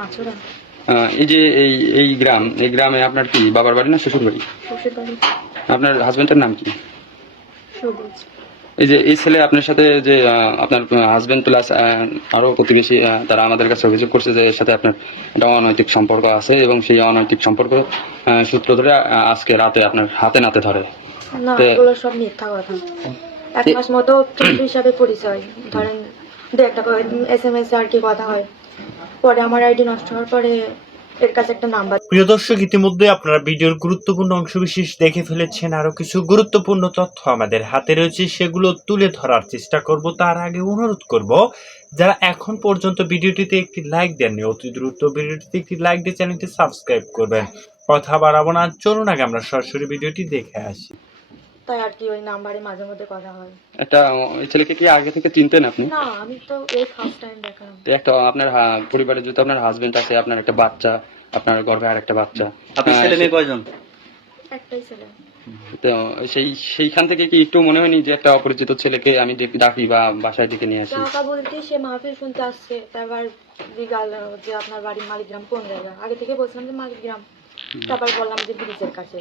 মাছুরা এই যে এই গ্রামে আপনার কি বাবার বাড়ি না শ্বশুর বাড়ি? শ্বশুর বাড়ি। আপনার হাজবেন্ডের নাম কি? সবুজ। এই যে এই ছেলে আপনার সাথে যে আপনার হাজবেন্ড প্লাস আরো প্রতিবেশী তারা আমাদের কাছে অভিযোগ করছে যে এর সাথে আপনার একটা অনৈতিক সম্পর্ক আছে এবং সেই অনৈতিক সম্পর্ক সূত্র ধরে আজকে রাতে আপনার হাতে নাতে ধরে। না, এগুলো সব মিথ্যা কথা। এক মাস মতো ফ্রেন্ড হিসাবে পরিচয়, ধরেন দু একটা SMS আর কি কথা হয়। পরে আমার আইডি নষ্ট হওয়ার পরে এর কাছে একটা নাম্বার। প্রিয় দর্শক, ইতিমধ্যে আপনারা ভিডিওর গুরুত্বপূর্ণ অংশবিশেষ দেখে ফেলেছেন। আরো কিছু গুরুত্বপূর্ণ তথ্য আমাদের হাতে রয়েছে, সেগুলো তুলে ধরার চেষ্টা করব। তার আগে অনুরোধ করব, যারা এখন পর্যন্ত ভিডিওটিতে একটি লাইক দেননি, অতি দ্রুত ভিডিওটিতে একটি লাইক দিয়ে চ্যানেলটি সাবস্ক্রাইব করবেন। কথা বাড়াবো না, চলুন আগে আমরা সরাসরি ভিডিওটি দেখে আসি। তাই আর কি ওই নাম্বারে মাঝে মধ্যে কথা হয়। একটা এই ছেলেকে কি আগে থেকে চিনতেন আপনি? না, আমি তো এই ফার্স্ট টাইম দেখলাম। একটা আপনার পরিবারে যেহেতু আপনার হাজবেন্ড আছে, আপনার একটা বাচ্চা, আপনার গর্ভে আর একটা বাচ্চা, আপনার ছেলে মেয়ে কয়জন? একটাই ছেলে। তো সেইখান থেকে কি একটু মনে হয়নি যে একটা অপরিচিত ছেলেকে আমি ডাকি বা বাসায় ডেকে নিয়ে আসি? কাকা বলতে সে মাহফিল শুনতে আসছে, তারপর জিজ্ঞাল যে আপনার বাড়ির মালিগ্রাম কোন জায়গা। আগে থেকে বলছিলাম যে মালিগ্রাম, তারপর বললাম যে ব্রিজের কাছে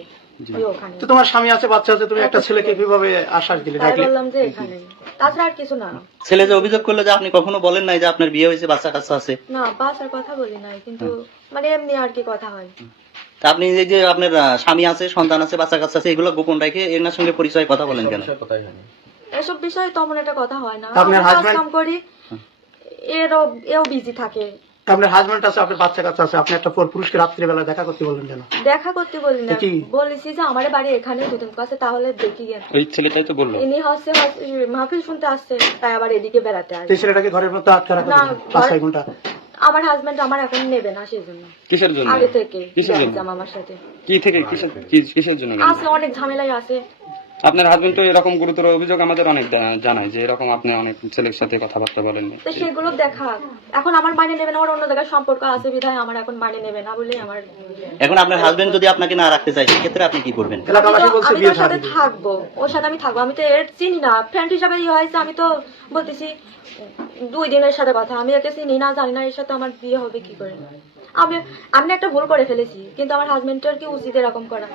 ওই ওখানে। তো তোমার স্বামী আছে, বাচ্চা আছে, তুমি একটা ছেলেকে কিভাবে আশ্বাস দিলে? তাই বললাম যে এখানে, তাছাড়া আর কিছু না। ছেলে যে অভিযোগ করলো যে আপনি কখনো বলেন নাই যে আপনার বিয়ে হয়েছে, বাচ্চা কাচ্চা আছে? না, বাসার কথা বলি নাই, কিন্তু মানে এমনি আর কি কথা হয়। তা আপনি এই যে আপনার স্বামী আছে, সন্তান আছে, বাচ্চা কাচ্চা আছে, এগুলো গোপন রেখে এনার সঙ্গে পরিচয় কথা বলেন কেন? এসব বিষয়ে তেমন একটা কথা হয় না। আপনার আমি কাজ husband- কাম করি, এও বিজি থাকে। আপনার হাজবেন্ড আছে, আপনার বাচ্চা কাচ্চা আছে, আপনি একটা পুরুষকে রাত্রিবেলা দেখা করতে বললেন কেন? দেখা করতে বলি না, কি? বলেছি যে আমার বাড়ি এখানে দুদিন কাছে, তাহলে দেখি গেন। ওই ছেলেটাই তো বললো। ইনি হচ্ছে মাহফিল শুনতে আসছে, তাই আবার এদিকে বেড়াতে আসে। এই ছেলেটাকে ঘরের মধ্যে আটকে রাখা না, 5-6 ঘন্টা। আমার হাজবেন্ড আমার এখন নেবে না, সেই জন্য কিসের জন্য? আগে থেকে কিসের জন্য? দেখতাম আমার সাথে কি থেকে কিসের জন্য? আছে, অনেক ঝামেলাই আছে। আপনার হাজবেন্ড তো এরকম গুরুতর অভিযোগ আমাদের অনেক জানায় যে এরকম আপনি অনেক ছেলের সাথে কথাবার্তা বলেননি। তো সেগুলো দেখা, এখন আমার মাইনে নেবে না, আমার অন্য জায়গায় সম্পর্ক আছে বিধায় আমার এখন মাইনে নেবে না বলে আমার। এখন আপনার হাজবেন্ড যদি আপনাকে না রাখতে চায়, সেক্ষেত্রে আপনি কি করবেন? এলাকাবাসী বলছে আমি বিয়ে তোর সাথে ছাড়া দিবে। থাকবো, ওর সাথে আমি থাকবো। আমি তো এর চিনি না, ফ্রেন্ড হিসাবে ইয়ে হয়েছে। আমি তো বলতেছি 2 দিনের সাথে কথা, আমি একে চিনি না, জানি না, এর সাথে আমার বিয়ে হবে কি করে। আমি একটা ভুল করে ফেলেছি, কিন্তু আমার হাজবেন্ডের কি উচিত এরকম করা,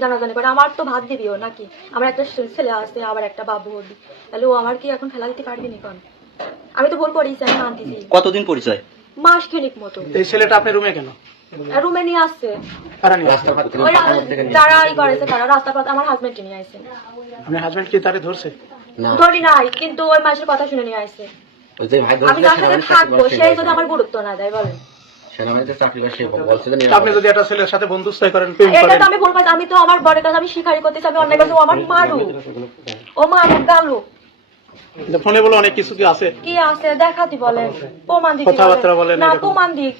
জানাজানি করে? আমার তো ভাত দিবিও নাকি? আমার একটা ছেলে আছে, আবার একটা বাবু হবি, তাহলে ও আমার কি এখন ফেলা দিতে পারবি নি? কোন আমি তো ভুল করেছি, আমি মানতেছি। কতদিন পরিচয়? মাস খানিক মতো। এই ছেলেটা আপনার রুমে কেন? রুমে নিয়ে আসছে, কারা নিয়ে আসছে? ওই যারা ই করেছে তারা রাস্তা পথ আমার হাজবেন্ড নিয়ে আসছে। আপনার হাজবেন্ড কি তারে ধরছে? ধরি নাই, কিন্তু ওই মাসের কথা শুনে নিয়ে আসছে। আমি যার সাথে থাকবো সেই যদি আমার গুরুত্ব না দেয়, বলেন। আপনি যদি একটা ছেলের সাথে বন্ধুত্ব করেন, প্রেম এটা করেন, তো আমি ভুল করছি। আমি তো আমার বড়ের কাছে আমি স্বীকারই করতেছি, আমি অন্যায় করছি। ও আমার মারু, ও মারু গালু, ফোনে বলে অনেক কিছু কি আছে, কি আছে দেখাতি বলেন, প্রমাণ দিতে কথাবার্তা বলেন না, এরকম। প্রমাণ দিক।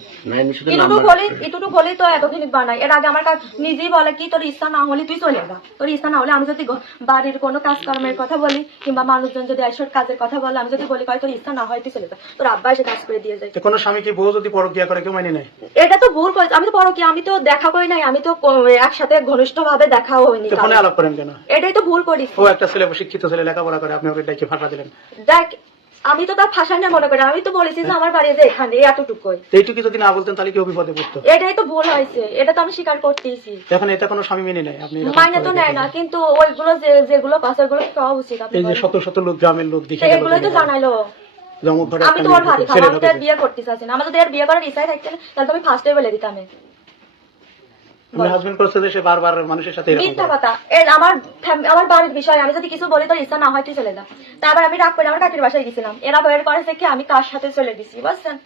এটুকু বলি তো এতদিন বানাই। এর আগে আমার নিজেই বলে কি, তোর ইচ্ছা না হলে তুই চলে যা, তোর ইচ্ছা না হলে। আমি যদি বাড়ির কোনো কাজকর্মের কথা বলি, কিংবা মানুষজন যদি আইসর কাজের কথা বলে, আমি যদি বলি কয় তোর ইচ্ছা না হয় তুই চলে যা, তোর আব্বা এসে কাজ করে দিয়ে যায়। যে কোনো স্বামী কি বউ যদি পরকিয়া করে কেউ মানে নেয়? এটা তো ভুল করেছে। আমি তো বড় কি, আমি তো দেখা করি নাই, আমি তো একসাথে ঘনিষ্ঠ ভাবে দেখাও হয়নি। তো ফোনে আলাপ করেন কেন? এটাই তো ভুল করিস। ও একটা ছেলে, শিক্ষিত ছেলে, লেখাপড়া করে, আপনি ওকে ডেকে ফাঁকা দিলেন। দেখ, আমি তো তার ফাঁসা নিয়ে মনে করি। আমি তো বলেছি যে আমার বাড়ি যে এখানে এতটুকুই। এইটুকু যদি না বলতেন তাহলে কি বিপদে পড়তো? এটাই তো ভুল হয়েছে, এটা তো আমি স্বীকার করতেইছি। এখন এটা কোনো স্বামী মেনে নেয়? আপনি এরকম মাইনে তো করে নেয় না, দেখেন। কিন্তু ওইগুলো যেগুলো পাশে ওগুলো পাওয়া উচিত। আপনি এই যে বলেন। শত শত লোক, গ্রামের লোক দেখে তো গেল, এগুলোই তো জানাইলো। জমক ঘরে আমি একটা তো ওর ভাবি মেয়ে খাবো, ছেলে আমি তো এর ঢুকেছে। বিয়ে করতে চাচ্ছি না। আমার যদি এর বিয়ে করার ইচ্ছাই থাকছে না, তাহলে তো আমি ফার্স্টে বলে দিতাম। আমার হাজবেন্ড করছে যে সে বারবার মানুষের সাথে এরকম মিথ্যা করে। কথা। আমার বাড়ির বিষয় আমি যদি কিছু বলি তোর ইচ্ছা না হয় তুই চলে যা। তারপর আমি রাগ করে আমার কাকির বাসায় গেছিলাম। এরা বের করেছে কি আমি কার সাথে চলে দিছি, বুঝছেন?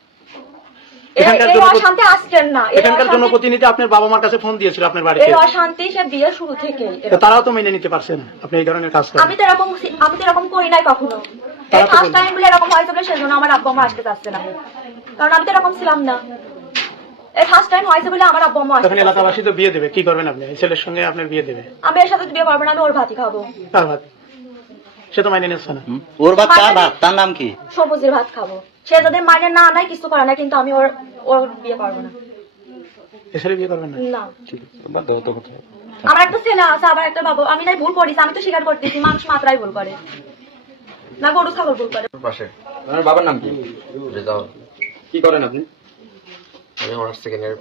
এখানকার এই জনপ্রতি- অশান্তি আসছেন না, এখানকার জনপ্রতিনিধি আপনার বাবা মার কাছে ফোন দিয়েছিল আপনার বাড়িতে, এই অশান্তি সে বিয়ে শুরু থেকে। তো তারাও তো মেনে নিতে পারছে না আপনি এই ধরনের কাজ করেন। আমি তো এরকম করি নাই কখনো। তারা তো ফার্স্ট বলবে। টাইম বলে এরকম হয়েছে বলে সেজন্য আমার আব্বা মা আসতে চাচ্ছে না, কারণ আমি তো এরকম ছিলাম না। এই ফার্স্ট টাইম হয়েছে বলে আমার আব্বা মা আসতে তখন চাচ্ছে না। এলাকাবাসী তো বিয়ে দেবে, কি করবেন আপনি? এই ছেলের সঙ্গে আপনার বিয়ে দেবে? আমি এর সাথে বিয়ে করবো না, আমি ওর ভাতই খাবো। কার ভাত? সে তো মাইনে নিচ্ছে না। ওর বাচ্চা ভাত, তার নাম কি? সবুজের ভাত খাবো। সে যদি মানে না নাই কিছু করে না, কিন্তু আমি ওর বিয়ে করবো না। এ ছেলে বিয়ে করবেন না? না, ঠিক আছে, বাদ দাও তো কথা। আমার একটা ছেলে আছে, আবার একটা বাবু। আমি নাই ভুল করিস, আমি তো স্বীকার করতেছি। মানুষ মাত্রাই ভুল করে না, গরু ছাগল ভুল করে। আপনার বাবার নাম কি? কি করেন আপনি? আমি অনার্স সেকেন্ড ইয়ার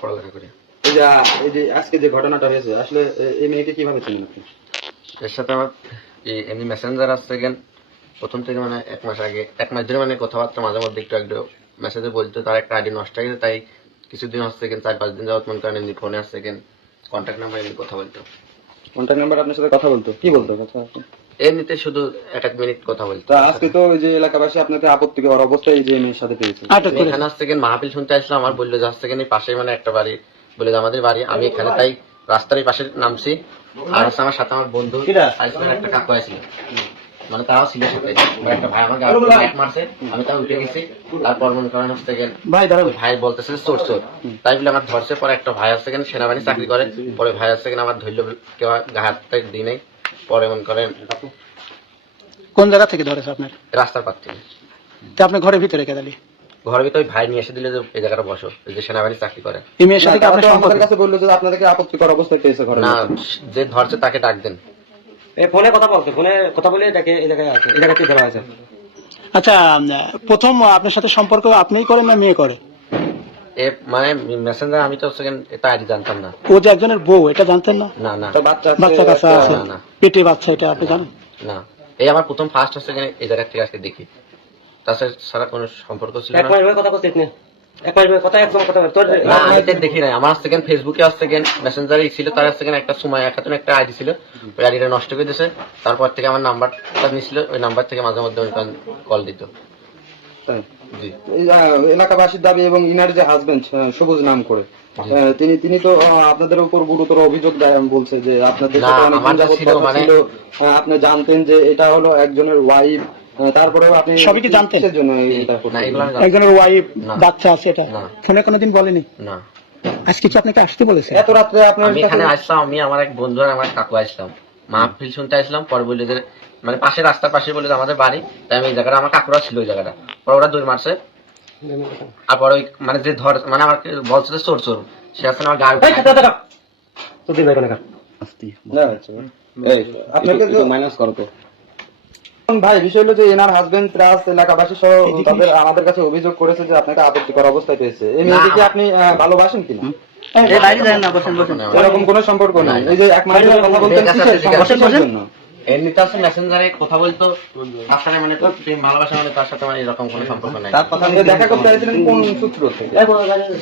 পড়ালেখা করি। এই যে আজকে যে ঘটনাটা হয়েছে আসলে এই মেয়েকে কিভাবে চিনেন আপনি? এর সাথে আমার এমনি মেসেঞ্জার আছে সেকেন্ড প্রথম থেকে মানে 1 মাস আগে 1 মাস ধরে মানে কথাবার্তা মাঝে মধ্যে একটু মেসেজে বলতো, তার একটা আইডি নষ্ট হয়ে গেছে, তাই কিছুদিন হচ্ছে সেকেন্ড 4-5 দিন যাওয়ার মনে করেন এমনি ফোনে আসছে সেকেন্ড কন্ট্যাক্ট নাম্বার এমনি কথা বলতো। কন্ট্যাক্ট নাম্বার আপনার সাথে কথা বলতো, কি বলতো কথা? এমনিতে শুধু 1 মিনিট কথা বলতো। তা আজকে তো ওই যে এলাকাবাসী আপনাকে আপত্তি করার অবস্থায় এই যে মেয়ের সাথে পেয়েছে। এখানে আসছে সেকেন্ড মাহফিল শুনতে আসলাম, আমার বললো যে আসছে সেকেন্ড পাশে মানে একটা বাড়ি বলে যে আমাদের বাড়ি, আমি এখানে তাই রাস্তার পাশে নামছি। আর হচ্ছে আমার সাথে আমার বন্ধু আইসম্যান একটা কাকু আসছিল, মানে তারাও ছিল সাথে, একটা ভাই আমার গায়ে এক মারছে, আমি তাও উঠে গেছি। তারপর মনে করেন হচ্ছে ভাই বলতেছে চোর চোর, তাই বলে আমার ধরছে। পরে একটা ভাই আছে সেখানে সেনাবাহিনী চাকরি করে, পরে ভাই আছে সেখানে আমার ধরলো, কেউ গায়ে হাত দিই নাই। পরে মনে করেন কোন জায়গা থেকে ধরেছে আপনার? রাস্তার পার থেকে। তা আপনার ঘরের ভিতরে কে দালি? ঘরের ভিতরে ভাই নিয়ে এসে দিলে যে এই জায়গাটা বসো, এই যে সেনাবাহিনী চাকরি করে। এই মেয়ের সাথে কি আপনার সম্পর্ক? আমাদের কাছে বললো যে আপনাদেরকে আপত্তি করার অবস্থায় পেয়েছে ঘরে। না, যে ধরছে তাকে ডাক দেন। ফোনে কথা বলছে, ফোনে কথা বলে এটাকে এই জায়গায় আছে, এই জায়গাতে ধরা আছে। আচ্ছা, প্রথম আপনার সাথে সম্পর্ক আপনিই করেন না মেয়ে করে? মানে মেসেঞ্জার আমি তো সেকেন্ড এটা আইডি জানতাম না। ও যে একজনের বউ, এটা জানতেন না? না না তো বাচ্চা বাচ্চা কাচ্চা আছে, না, না। পেটে বাচ্চা, এটা আপনি জানেন? না, এই আমার প্রথম ফার্স্ট হচ্ছে এখানে এই জায়গা থেকে আজকে দেখি, তাছাড়া সারা কোনো সম্পর্ক ছিল না। কথা বলছিস না, এক মাস কথা একদম কথা তোর না, আমি তো দেখি নাই। আমার সেকেন্ড ফেসবুকে আসছে সেকেন্ড মেসেঞ্জারে ছিল, তার সেকেন্ড একটা সময় একটা আইডি ছিল, ওই আইডিটা নষ্ট করে দিয়েছে। তারপর থেকে আমার নাম্বারটা নিয়েছিল, ওই নাম্বার থেকে মাঝে মধ্যে কল দিত। জি, এলাকাবাসীর দাবি এবং ইনার যে হাজবেন্ড সবুজ নাম করে তিনি তো আপনাদের উপর গুরুতর অভিযোগ বলছে যে আপনাদের না, সাথে অনেক আমার যাবত ছিল কথা মানে- ছিল, আপনি জানতেন যে এটা হলো একজনের ওয়াইফ, তারপরেও আপনি সবই কি জানতেন? কিসের জন্য এটা না, করতেন? এগুলো আমি জানতাম একজনের ওয়াইফ, না। বাচ্চা আছে, এটা না। ফোনে কোনোদিন বলেনি? না। আজকে কি আপনাকে আসতে বলেছে? এত রাত্রে আপনার আমি কাছে- এখানে আসলাম, আমি আমার এক বন্ধু আর আমার কাকু আসলাম, মাহফিল শুনতে আসলাম। পরে বললো যে মানে পাশে রাস্তার পাশে বলে যে আমাদের বাড়ি, তাই আমি এই জায়গাটা, আমার কাকুরা ছিল ওই জায়গাটা। পরে ওরা দৌড় মারছে, আর পরে ওই মানে যে ধর মানে আমাকে বলছে যে চোর চোর, সে আছে না আমার গায়ে না, আচ্ছা। এই, আপনাকে মাইনাস করো তো। ভাই, বিষয় হলো যে এনার হাজবেন্ড প্লাস এলাকাবাসী সহ তাদের আমাদের কাছে অভিযোগ করেছে যে আপনাকে আপত্তি করার অবস্থায় পেয়েছে। এই মেয়েটিকে আপনি ভালোবাসেন কিনা? এরকম কোনো সম্পর্ক নেই। এই যে এক মাস ধরে কথা বলতেন, কিসের জন্য? এমনিতে আছে মেসেঞ্জারে কথা বলতো, তার সাথে মানে প্রেম ভালোবাসা, মানে তার সাথে মানে এরকম কোনো সম্পর্ক নাই। আপনি দেখা করতে চাইছিলেন কোন সূত্র থেকে?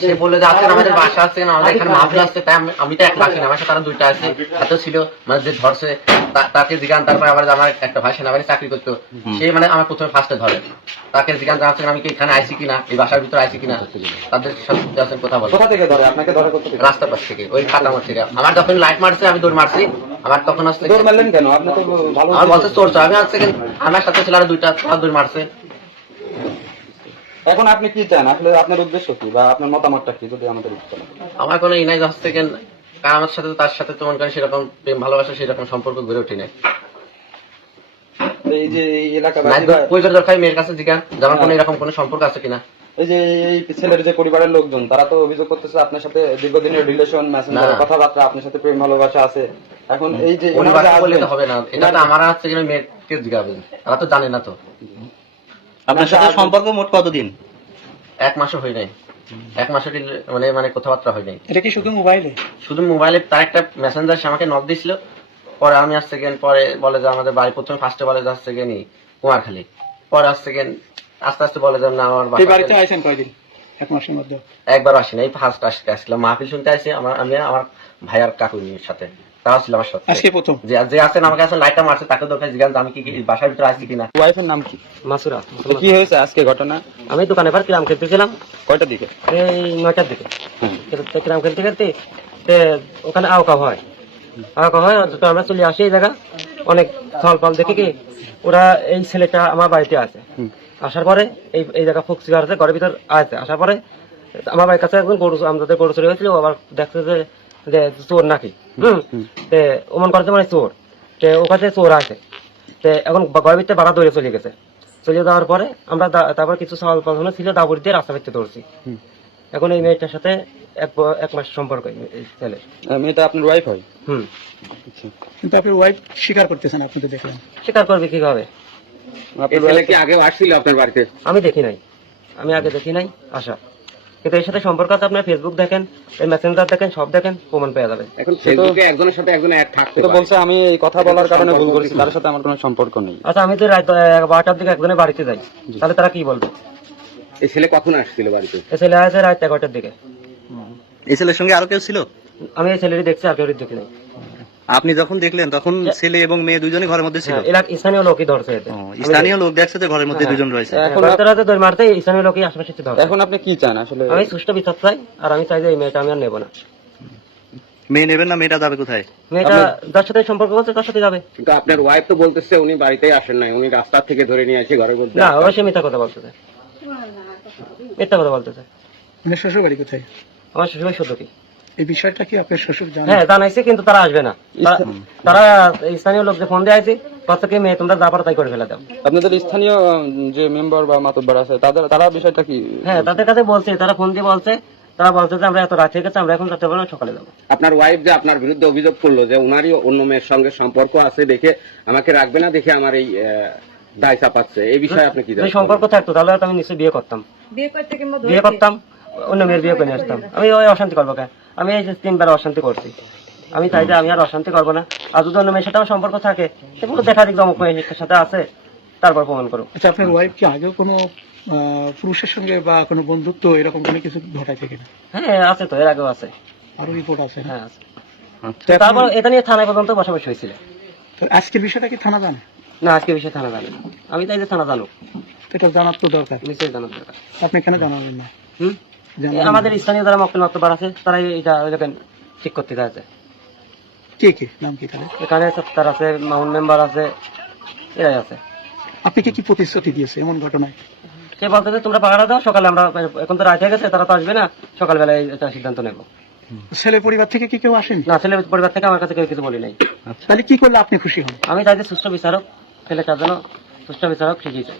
সে বললো যে আজকে আমাদের বাসা আছে না, আমাদের এখানে মাহফিল আসছে, তাই আমি তো এক বাকি না, আমার সাথে আরো 2টা আছে, এত ছিল। মানে যে ধরছে তাকে জিজ্ঞান, তারপরে আবার আমার একটা ভাই সেনাবাহিনী চাকরি করতো, সে মানে আমার প্রথমে ফার্স্টে ধরে, তাকে জিজ্ঞান জানাচ্ছেন আমি কি এখানে আইছি কিনা, এই বাসার ভিতরে আইছি কিনা, তাদের সাথে কথা বলে। কোথা থেকে ধরে? আপনাকে ধরে কোথা থেকে? রাস্তার পাশ থেকে, ওই কাটামোড় থেকে। আমার যখন লাইট মারছে আমি দৌড় মারছি, আমার তখন আসছে দৌড় মারলেন কেন? আপনি তো ভালো আমার বলছে চোর চোর, আমি আসছে আমার সাথে ছিল আরো 2টা, দৌড় মারছে। এখন আপনি কি চান? আসলে আপনার উদ্দেশ্য কি বা আপনার মতামতটা কি, যদি আমাদের জানান? আমার কোনো ইনাই আসছে কেন, কারণ আমার সাথে তার সাথে তো মনে করেন সেরকম প্রেম ভালোবাসা সেরকম সম্পর্ক গড়ে ওঠে নাই। এই যে এই এলাকাবাসী প্রয়োজন দরকার মেয়ের কাছে জিজ্ঞান যে আমার কোনো এরকম কোনো সম্পর্ক আছে কিনা। এই যে এই ছেলের যে পরিবারের লোকজন, তারা তো অভিযোগ করতেছে আপনার সাথে দীর্ঘদিনের রিলেশন, মেসেঞ্জারে না। কথাবার্তা, আপনার সাথে প্রেম ভালোবাসা আছে। এখন এই যে ওনার পরিবার যে বললে তো husband- হবে না, এটা তো আমার হচ্ছে কিনা মেয়েকে জিজ্ঞাবেন, তারা তো জানে না তো। আপনার সাথে সম্পর্ক মোট কতদিন? 1 মাসও হয় নাই, 1 মাসের মানে মানে কথাবার্তা হয় নাই। এটা কি শুধু মোবাইলে? শুধু মোবাইলে তার একটা মেসেঞ্জার সে আমাকে নক দিয়েছিল। পরে আমি আসছে কেন, পরে বলে যে আমাদের বাড়ি, প্রথমে ফার্স্টে বলে যে আসছে কেন কুমারখালী, পরে আসছে কেন আস্তে আস্তে বলে যে না আমার এই বাড়িতে বাসা। আইছেন কয়দিন? 1 মাসের মধ্যে? একবার আসি না, এই ফার্স্ট আসছিলাম মাহফিল শুনতে আসি, আমি আমার ভাই আর কাকুর সাথে, তারাও ছিল আমার সাথে। আজকে প্রথম? যে আছেন আমাকে আসলে লাইটটা মারছে, তাকে দরকার জিজ্ঞাসা আমি কি বাসার ভিতরে আসছি কিনা। ওয়াইফের নাম কি? মাসুরা। কি হয়েছে আজকে ঘটনা? আমি দোকানে পার কিরাম খেলতেছিলাম কয়টার দিকে? এই 9টার দিকে। কিরাম খেলতে খেলতে ওখানে আওকা হয়, তো আমরা চলে আসি এই জায়গা, অনেক ফল ফল দেখে কি ওরা এই ছেলেটা আমার বাড়িতে আছে। আসার পরে এই জায়গা ফুকসি আছে, ঘরের ভিতর আছে। আসার পরে আমার বাড়ির কাছে একজন গরু, আমাদের গরু চুরি হয়েছিল, আবার দেখছে যে চোর নাকি। ওমন করতে মানে চোর, ও কাছে চোর আছে। এখন ঘরের ভিতরে বাড়া দৌড়ে চলে গেছে। চলে যাওয়ার পরে আমরা তারপর কিছু সওয়াল পালন ছিল, দাবুর দিয়ে রাস্তা ভিতরে দৌড়ছি। এখন এই মেয়েটার সাথে 1 মাস সম্পর্ক এই ছেলে। মেয়েটা আপনার ওয়াইফ হয়? কিন্তু আপনার ওয়াইফ স্বীকার করতেছেন, আপনি তো দেখলেন। স্বীকার করবে কিভাবে? আপনার ছেলে কি আগে আসছিল আপনার বাড়িতে? আমি দেখি নাই, আমি আগে দেখি নাই আসা। কিন্তু এর সাথে সম্পর্ক আছে, আপনার ফেসবুক দেখেন, মেসেঞ্জার দেখেন, সব দেখেন, প্রমাণ পেয়ে যাবেন। এখন ফেসবুকে একজনের সাথে একজন এক থাকতে তো বলছে আমি এই কথা বলার কারণে ভুল করেছি, তার সাথে আমার কোনো সম্পর্ক নেই। আচ্ছা, আমি তো রাত 12টার দিকে একজনের বাড়িতে যাই, তাহলে তারা কি বলবে? এই ছেলে কখন আসছিল বাড়িতে? এ ছেলে আছে রাত 11টার দিকে। এই ছেলের সঙ্গে আরো কেউ ছিল? আমি এই ছেলেটি দেখছি, আর কেউ দেখি নাই। আপনি যখন দেখলেন তখন ছেলে এবং মেয়ে দুজনই ঘরের মধ্যে ছিল? হ্যাঁ, স্থানীয় লোকই ধরছে এতে। স্থানীয় লোক দেখছে যে ঘরের মধ্যে দুজন রয়েছে। এখন রাতে দৌড় মারতে স্থানীয় লোকই আশেপাশে ধরছে। এখন আপনি কি চান আসলে? আমি সুষ্ঠু বিচার চাই, আর আমি চাই যে এই মেয়েটা আমি আর নেবো না। মেয়ে নেবেন না? মেয়েটা যাবে কোথায়? মেয়েটা যার সাথে সম্পর্ক করছে তার সাথে যাবে। কিন্তু আপনার ওয়াইফ তো বলতেছে উনি বাড়িতেই আসেন নাই, উনি রাস্তা থেকে ধরে নিয়ে এসে ঘরের মধ্যে। না, অবশ্যই মিথ্যা কথা বলতেছে, মিথ্যা কথা বলতেছে। মানে শ্বশুর বাড়ি কোথায়? আমার শ্বশুর শুধু কি এই বিষয়টা কি আপনার শ্বশুর জানেন? হ্যাঁ জানাইছে, কিন্তু তারা আসবে না। তারা স্থানীয় লোক যে ফোন দিয়ে আছে, কত কি মেয়ে তোমরা যা পারো তাই করে ফেলে দাও। আপনাদের স্থানীয় যে মেম্বার বা মাতব্বর আছে তারা বিষয়টা কি? হ্যাঁ, তাদের কাছে বলছে, তারা ফোন দিয়ে বলছে, তারা বলছে যে আমরা এত রাত হয়ে গেছে, আমরা এখন রাতে পারবো না, সকালে যাবো। আপনার ওয়াইফ যে আপনার বিরুদ্ধে অভিযোগ করলো যে উনারই অন্য মেয়ের সঙ্গে সম্পর্ক আছে দেখে আমাকে রাখবে না দেখে আমার এই দায় চাপাচ্ছে, এই বিষয়ে আপনি কি যদি জানেন? সম্পর্ক থাকতো তাহলে হয়তো আমি নিশ্চয়ই বিয়ে করতাম, অন্য মেয়ের বিয়ে করে নিয়ে আসতাম। আমি ওই অশান্তি করবো কেন? আমি এই যে 3 বার অশান্তি করছি, আমি চাই যে আমি আর অশান্তি করবো না। আর যদি অন্য মেয়ের সাথে আমার সম্পর্ক থাকে, সেগুলো দেখা দিক অমুক মেয়ের সাথে আছে, তারপর প্রমাণ করো। আচ্ছা, আপনার ওয়াইফ কি আগেও কোনো পুরুষের সঙ্গে বা কোনো বন্ধুত্ব এরকম কোনো কিছু ঘটাইছে কিনা? হ্যাঁ আছে তো, এর আগেও আছে। আরো রিপোর্ট আছে না? হ্যাঁ আছে। তো এখন- তারপর এটা নিয়ে থানায় পর্যন্ত বসাবসি হয়েছিল। তো আজকের বিষয়টা কি থানা জানে? না, আজকে বিষয়ে থানা জানে না। আমি চাই যে থানা জানুক, তো এটা জানার তো দরকার। নিশ্চয়ই জানার দরকার। আপনি কেন জানাবেন না? হুম, জানাবেন না? আমাদের স্থানীয় যারা মক্কেল মাতব্বর আছে, তারা এটা দেখেন ঠিক করতে আছে। কে কে? নাম কি তাদের? এখানে সত্তার আছে, মাউন্ট মেম্বার আছে, এরাই আছে। আপনি কি প্রতিশ্রুতি দিয়েছে এমন ঘটনায়? সে বলতে যে তোমরা পাহাড়া দাও, সকালে আমরা, এখন তো রাত হয়ে গেছে, তারা তো আসবে না, সকালবেলায় এটা সিদ্ধান্ত নেবো। ছেলে পরিবার থেকে কি কেউ আসেন? না, ছেলে পরিবার থেকে আমার কাছে কেউ কিছু বলি নাই। তাহলে কি করলে আপনি খুশি হন? আমি চাই যে সুষ্ঠু বিচারক, ছেলেটার জন্য সুষ্ঠু বিচারক ঠিকই চাই।